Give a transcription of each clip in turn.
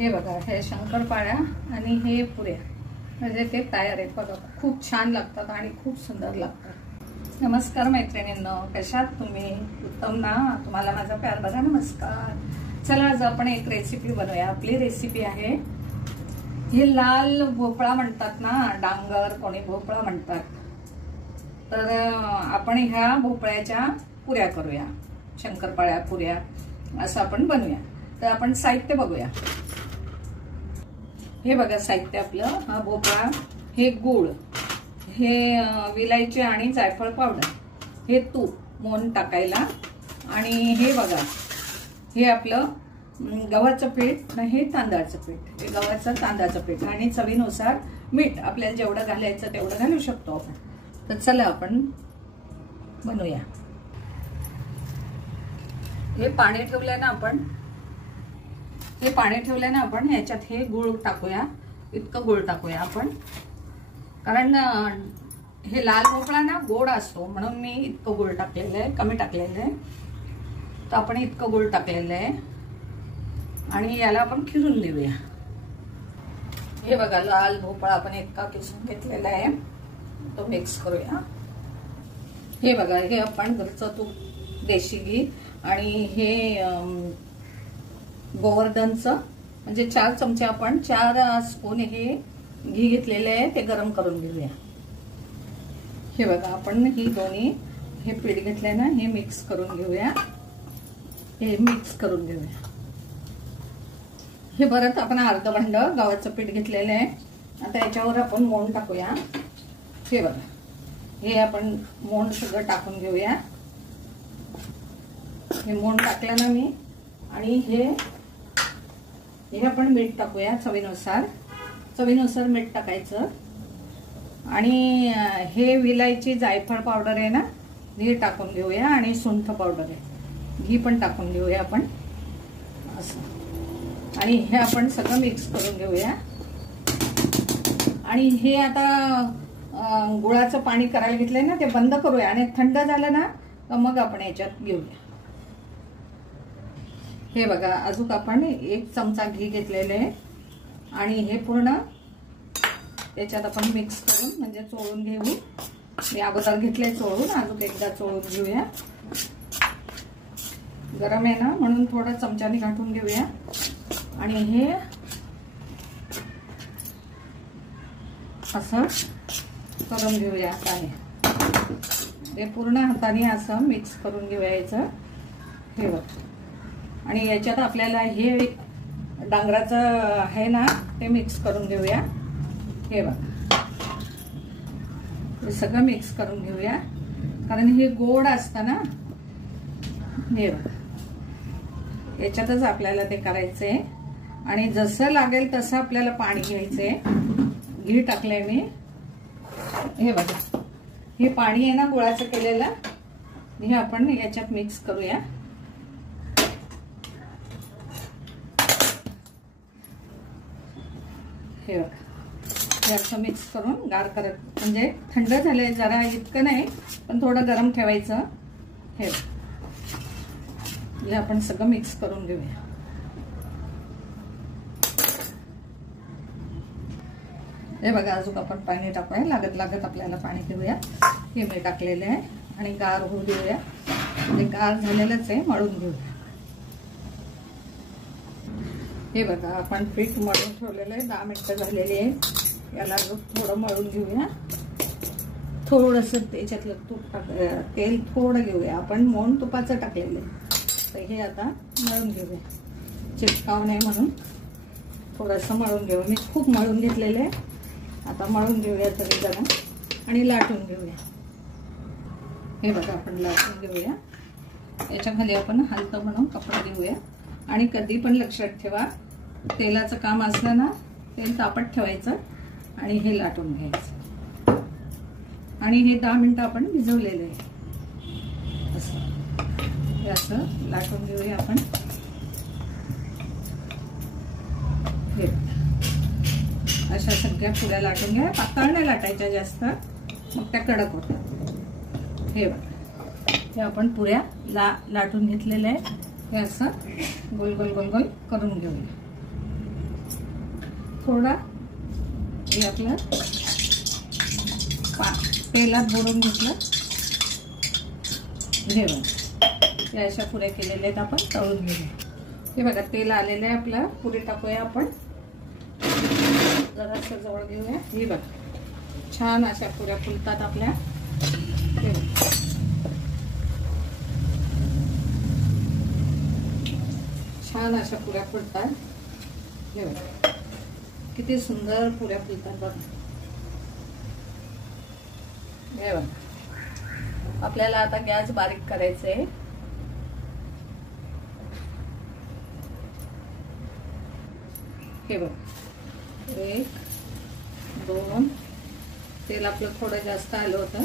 हे बघा, हे शंकरपाळ्या आणि हे पुऱ्या म्हणजे ते तयार आहेत बघा. खूप छान लागतात आणि खूप सुंदर लागतात. नमस्कार मैत्रिणींनो, कशात तुम्ही? उत्तम ना? तुम्हाला माझा प्यार भरा नमस्कार. चला आज आपण एक रेसिपी बनवूया. आपली रेसिपी आहे, हे लाल भोपळा म्हणतात ना, डांगर कोणी भोपळा म्हणतात. तर आपण ह्या भोपळ्याच्या पुऱ्या करूया, शंकरपाळ्या पुऱ्या असं आपण बनवूया. तर आपण साहित्य बघूया. हे बघा साहित्य आपलं, हा भोपळा, हे गूळ, हे विलायची आणि जायफळ पावडर, हे तूप मोहन टाकायला, आणि हे बघा हे आपलं गव्हाचं पीठ, हे तांदळाचं पीठ, हे गव्हाचं तांदळाचं पीठ, आणि चवीनुसार मीठ आपल्याला जेवढं घालायचं तेवढं घालू शकतो आपण. तर चला आपण बनवूया. हे पाणी ठेवलंय ना आपण, हे पाणी ठेवलंय ना आपण, ह्याच्यात हे गूळ टाकूया. इतकं गूळ टाकूया आपण, कारण हे लाल भोपळा ना गोड असतो म्हणून मी इतकं गूळ टाकलेलं आहे, कमी टाकलेलं आहे. तर आपण इतकं गूळ टाकलेलं आहे आणि याला आपण किसून देऊया. हे बघा लाल भोपळा आपण इतका किसून घेतलेला आहे, तो मिक्स करूया. हे बघा, हे आपण घरचं तूप, देशी घी, आणि हे गोवर्धनचं म्हणजे 4 चमचे, आपण 4 स्पून हे घी घेतलेले आहे, ते गरम करून घेऊया. हे बघा आपण ही दोन्ही, हे पीठ घेतलंय ना, हे मिक्स करून घेऊया. हे मिक्स करून घेऊया. हे परत आपण अर्ध भांड गव्हाचं पीठ घेतलेलं आहे. आता याच्यावर आपण मोहन टाकूया. हे बघा, हे आपण मोहन सगळं टाकून घेऊया. हे मोहन टाकलं ना मी, आणि हे आपण मीठ टाकूया चवीनुसार. चवीनुसार मीठ टाकायचं. आणि हे विलायची जायफळ पावडर आहे ना, हे टाकून घेऊया, आणि सुंठ पावडर आहे, घी पण टाकून घेऊया आपण असं. आणि हे आपण सगळं मिक्स करून घेऊया. आणि हे आता गुळाचं पाणी करायला घेतलंय ना, ते बंद करूया, आणि थंड झालं ना तर मग आपण याच्यात घेऊया. हे बघा, अजून आपण 1 चमचा घी घेतलेले आहे, आणि हे पूर्ण त्याच्यात आपण मिक्स करून म्हणजे चोळून घेऊ. मी अगोदर घेतले चोळून, अजून एकदा चोळून घेऊया. गरम आहे ना म्हणून थोडं चमच्याने घाटून घेऊया. आणि हे असं करून घेऊया. काय हे पूर्ण हाताने असं मिक्स करून घेऊयाचं. हे बघ, आणि याच्यात आपल्याला हे डांगराचं आहे ना, ते मिक्स करून घेऊया. हे बघा, हे सगळं मिक्स करून घेऊया, कारण हे गोड असतं ना. हे बघा, याच्यातच आपल्याला ते करायचंय, आणि जसं लागेल तसं आपल्याला पाणी घ्यायचंय. घी टाकलंय मी. हे बघा, हे पाणी आहे ना गुळाचं केलेलं, हे आपण याच्यात मिक्स करूया. हे बघा, हे असं मिक्स करून गार करत, म्हणजे थंड झालंय जरा, इतकं नाही पण थोडं गरम ठेवायचं. हे आपण सगळं मिक्स करून घेऊया. हे बघा, अजून आपण पाणी टाकूया, लागत लागत आपल्याला पाणी घेऊया. हे मी टाकलेलं आहे, आणि गार होऊ देऊया. म्हणजे गार झालेलंच आहे, मळून घेऊया. हे बघा, आपण पीठ मळून ठेवलेलं आहे, 10 मिनिटं झालेली आहे. याला थोडं मळून घेऊया. थोडंसं त्याच्यातलं तूप तेल थोडं घेऊया. आपण मोहन तुपाचं टाकलेलं आहे, तर हे आता मळून घेऊया. चिटकाव नाही म्हणून थोडंसं मळून घेऊया. मी खूप मळून घेतलेलं आहे, आता मळून घेऊया तरी जरा, आणि लाटून घेऊया. हे बघा, आपण लाटून घेऊया. याच्या खाली आपण हलतं म्हणून कपडा घेऊया. आणि कधी पण लक्षात ठेवा, तेलाचं काम असलं ना, तेल तापत ठेवायचं आणि हे लाटून घ्यायचं. आणि हे 10 मिनिटं आपण भिजवलेलं आहे. असं हे असं लाटून घेऊया आपण. हे अशा सगळ्या पुऱ्या लाटून घ्या. पातळ नाही लाटायच्या जास्त, मग त्या कडक होतात. हे बघा, हे आपण पुऱ्या लाटून घेतलेल्या आहे. हे असं गोल गोल गोल गोल करून घेऊया. थोडा हे आपलं तेलात बुडवून घेतलं. हे बघा या अशा पुऱ्या केलेल्या आहेत, आपण तळून घेऊया. हे बघा तेल आलेलं आहे आपलं. पुरी टाकूया आपण. जरासं जवळ घेऊया. हे बघा छान अशा पुऱ्या फुलतात आपल्या. छान अशा पुऱ्या फुलतात. हे बघा किती सुंदर पुऱ्या फुलतात बघा. हे बघा आपल्याला आता गॅस बारीक करायचा आहे. हे बघ 1 2 तेल आपलं थोडं जास्त आलं होतं.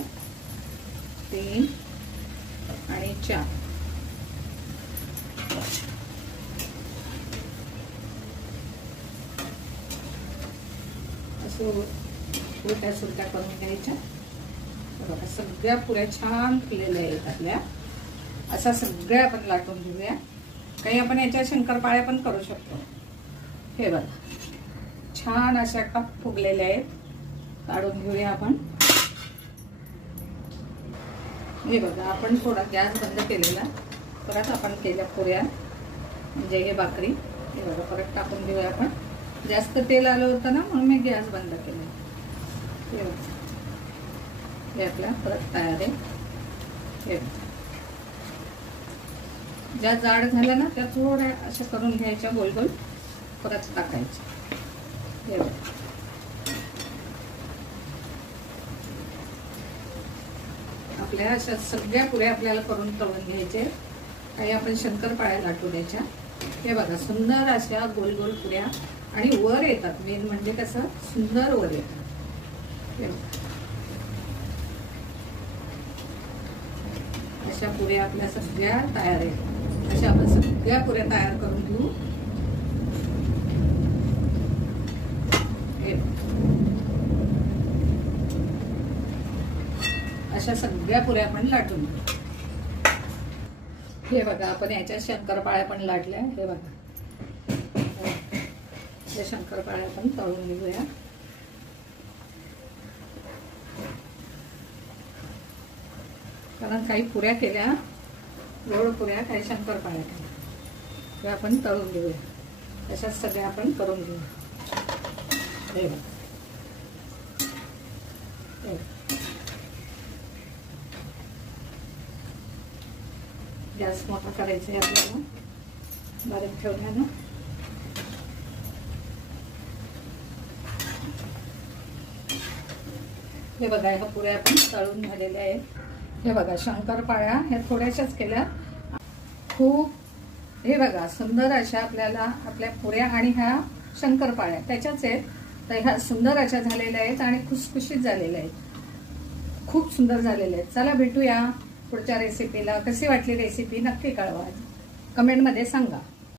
3 आणि 4 असं उलट्या सुलट्या करून घ्यायच्या. बघा सगळ्या पुऱ्या छान फुललेल्या आहेत आपल्या. अशा सगळ्या आपण लाटून घेऊया. काही आपण याच्या शंकरपाळ्या पण करू शकतो. हे बघा छान अशा कप फुगलेल्या आहेत. काढून घेऊया आपण. हे बघा आपण थोडा गॅस बंद केलेला. परत आपण केल्या पुऱ्या म्हणजे हे भाकरी. हे बघा परत टाकून घेऊया आपण. जास्त तेल आलं होतं ना म्हणून मी गॅस बंद केला. हे बघा हे आपल्या परत तयार आहे. हे ज्या जाड झाल्या ना त्या थोड्या अशा करून घ्यायच्या गोल गोल. परत टाकायच्या. हे बघा आपल्या अशा सगळ्या पुऱ्या आपल्याला करून तळून घ्यायचे. काही आपण शंकरपाळ्या लाटू द्यायच्या. हे बघा सुंदर अशा गोल गोल पुऱ्या आणि वर येतात. मेन म्हणजे कसं सुंदर वर येतात. हे बघा अशा पुऱ्या आपल्या सगळ्या तयार आहेत. अशा आपण सगळ्या पुऱ्या तयार करून घेऊ. अशा सगळ्या पुऱ्या आपण लाटून घेऊ. हे बघा आपण याच्या शंकरपाळ्या पण लाटल्या. हे बघा या शंकरपाळ्या पण तळून घेऊया. कारण काही पुऱ्या केल्या गोड पुऱ्या, काही शंकरपाळ्या केल्या. ते आपण तळून घेऊया. अशा सगळ्या आपण करून घेऊया. हे बघा गॅस मोठा करायचा आहे आपल्याला. बारीक ठेवल्या ना. हे बघा ह्या पुऱ्या आपण तळून झालेल्या आहेत. हे बघा शंकरपाळ्या ह्या थोड्याशाच केल्या. खूप हे बघा सुंदर अशा आपल्याला आपल्या पुऱ्या आणि ह्या शंकरपाळ्या त्याच्याच आहेत. तर ह्या सुंदर अशा झालेल्या आहेत आणि खुसखुशीत झालेल्या आहेत. खूप सुंदर झालेल्या आहेत. चला भेटूया पुढच्या रेसिपीला. कशी वाटली रेसिपी नक्की कळवा. कमेंटमध्ये सांगा.